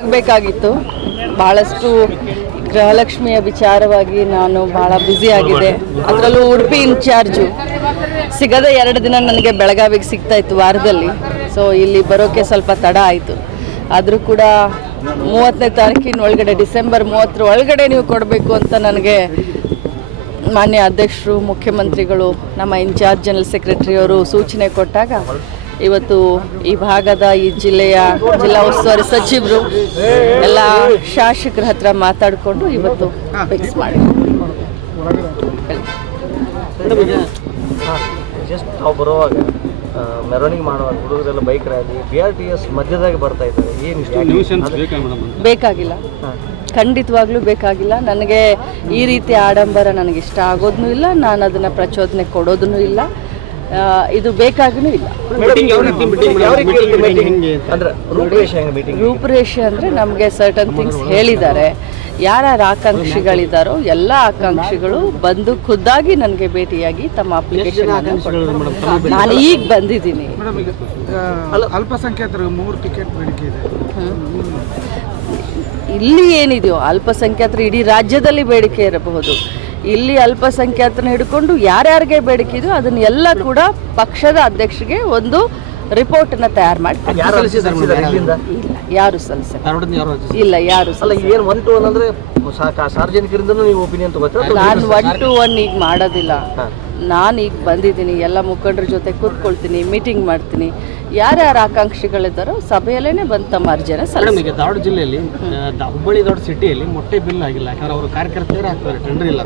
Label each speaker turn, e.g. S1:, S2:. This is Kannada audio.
S1: ಆಗಬೇಕಾಗಿತ್ತು. ಬಹಳಷ್ಟು ಗೃಹಲಕ್ಷ್ಮಿಯ ವಿಚಾರವಾಗಿ ನಾನು ಬಹಳ ಬ್ಯುಸಿ ಆಗಿದೆ. ಅದರಲ್ಲೂ ಉಡುಪಿ ಇನ್ಚಾರ್ಜು. ಸಿಗದ ಎರಡು ದಿನ ನನಗೆ ಬೆಳಗಾವಿಗೆ ಸಿಗ್ತಾ ಇತ್ತು ವಾರದಲ್ಲಿ. ಸೊ ಇಲ್ಲಿ ಬರೋಕ್ಕೆ ಸ್ವಲ್ಪ ತಡ ಆಯಿತು. ಆದರೂ ಕೂಡ ಮೂವತ್ತನೇ ತಾರೀಕಿನ ಒಳಗಡೆ ಡಿಸೆಂಬರ್ ಮೂವತ್ತರ ಒಳಗಡೆ ನೀವು ಕೊಡಬೇಕು ಅಂತ ನನಗೆ ಮಾನ್ಯ ಅಧ್ಯಕ್ಷರು, ಮುಖ್ಯಮಂತ್ರಿಗಳು, ನಮ್ಮ ಇನ್ಚಾರ್ಜ್ ಜನರಲ್ ಸೆಕ್ರೆಟರಿಯವರು ಸೂಚನೆ ಕೊಟ್ಟಾಗ ಇವತ್ತು ಈ ಭಾಗದ ಈ ಜಿಲ್ಲೆಯ ಜಿಲ್ಲಾ ಉಸ್ತುವಾರಿ ಸಚಿವರು ಎಲ್ಲ ಶಾಸಕರ ಹತ್ರ ಮಾತಾಡಿಕೊಂಡು ಇವತ್ತು ಫಿಕ್ಸ್ ಮಾಡಿ.
S2: ಜಸ್ಟ್ ನಾವು ಬರುವಾಗ ಮೆರವಣಿಗೆ ಮಾಡುವಾಗ ಹುಡುಗರೆಲ್ಲ bike rally B R T S ಮಧ್ಯದಾಗೆ ಬರ್ತಾ ಇದ್ದಾರೆ. ಏನು
S1: ಬೇಕಾಗಿಲ್ಲ. ಖಂಡಿತವಾಗ್ಲೂ ಬೇಕಾಗಿಲ್ಲ. ನನಗೆ ಈ ರೀತಿ ಆಡಂಬರ ನನಗೆ ಇಷ್ಟ ಆಗೋದೂ ಇಲ್ಲ. ನಾನು ಅದನ್ನು ಪ್ರಚೋದನೆ ಕೊಡೋದೂ ಇಲ್ಲ. ಇದು ಬೇಕಾಗೂ ಇಲ್ಲ.
S2: ಅಂದ್ರೆ ರೂಪರೇಷ ಹೆಂಗೆ ಮೀಟಿಂಗ್
S1: ರೂಪುರೇಷೆ ಅಂದರೆ ನಮಗೆ ಸರ್ಟನ್ ಥಿಂಗ್ಸ್ ಹೇಳಿದ್ದಾರೆ. ಯಾರ್ಯಾರು ಆಕಾಂಕ್ಷಿಗಳಿದ್ದಾರೋ ಎಲ್ಲ ಆಕಾಂಕ್ಷಿಗಳು ಬಂದು ಖುದ್ದಾಗಿ ನನಗೆ ಭೇಟಿಯಾಗಿ ತಮ್ಮ ಅಪ್ಲಿಕೇಶನ್ ನಾನು ಈಗ ಬಂದಿದ್ದೀನಿ.
S3: ಅಲ್ಪಸಂಖ್ಯಾತರು ಮೂರು ಟಿಕೆಟ್ ಬೇಡಿಕೆ ಇದೆ.
S1: ಇಲ್ಲಿ ಏನಿದೆಯೋ ಅಲ್ಪಸಂಖ್ಯಾತರು ಇಡೀ ರಾಜ್ಯದಲ್ಲಿ ಬೇಡಿಕೆ ಇರಬಹುದು. ಇಲ್ಲಿ ಅಲ್ಪಸಂಖ್ಯಾತನ ಹಿಡ್ಕೊಂಡು ಯಾರ್ಯಾರಿಗೆ ಬೇಡಿಕೆ ಇದೆಯೋ ಅದನ್ನ ಎಲ್ಲ ಕೂಡ ಪಕ್ಷದ ಅಧ್ಯಕ್ಷರಿಗೆ ಒಂದು ರಿಪೋರ್ಟನ್ನ ತಯಾರು ಮಾಡಿ ಇಲ್ಲ ಯಾರು ಸಲ್ಲಿಸ ಇಲ್ಲ ಯಾರು
S2: ಅಲ್ಲ ಏನು ಒನ್ ಟು ಒನ್ ಅಂದ್ರೆ ಸಾ- ಸಾರ್ವಜನಿಕರಿಂದನೂ ನೀವು ಒಪಿನಿಯನ್ ತಗೋತೀರಾ
S1: ನಾನು ಒನ್ ಟು ಒನ್ ಈಗ ಮಾಡೋದಿಲ್ಲ. ನಾನು ಈಗ ಬಂದಿದ್ದೀನಿ ಎಲ್ಲ ಮುಖಂಡರ ಜೊತೆ ಕೂತ್ಕೊಳ್ತೀನಿ ಮೀಟಿಂಗ್ ಮಾಡ್ತೀನಿ. ಯಾರ್ಯಾರು ಆಕಾಂಕ್ಷಿಗಳಿದ್ದಾರೋ ಸಭೆಯಲ್ಲೇ ಬಂದು ತಮ್ಮ ಅರ್ಜಿನ
S4: ಮೇಡಮ್ ಈಗ ಧಾರವಾಡ ಜಿಲ್ಲೆಯಲ್ಲಿ ಹುಬ್ಬಳ್ಳಿ ದೊಡ್ಡ ಸಿಟಿಯಲ್ಲಿ ಮೊಟ್ಟೆ ಬಿಲ್ ಆಗಿಲ್ಲ. ಯಾಕಂದ್ರೆ ಅವರು ಕಾರ್ಯಕರ್ತರೇ ಆಗ್ತಾರೆ ಟೆಂಡರ್ ಇಲ್ಲ.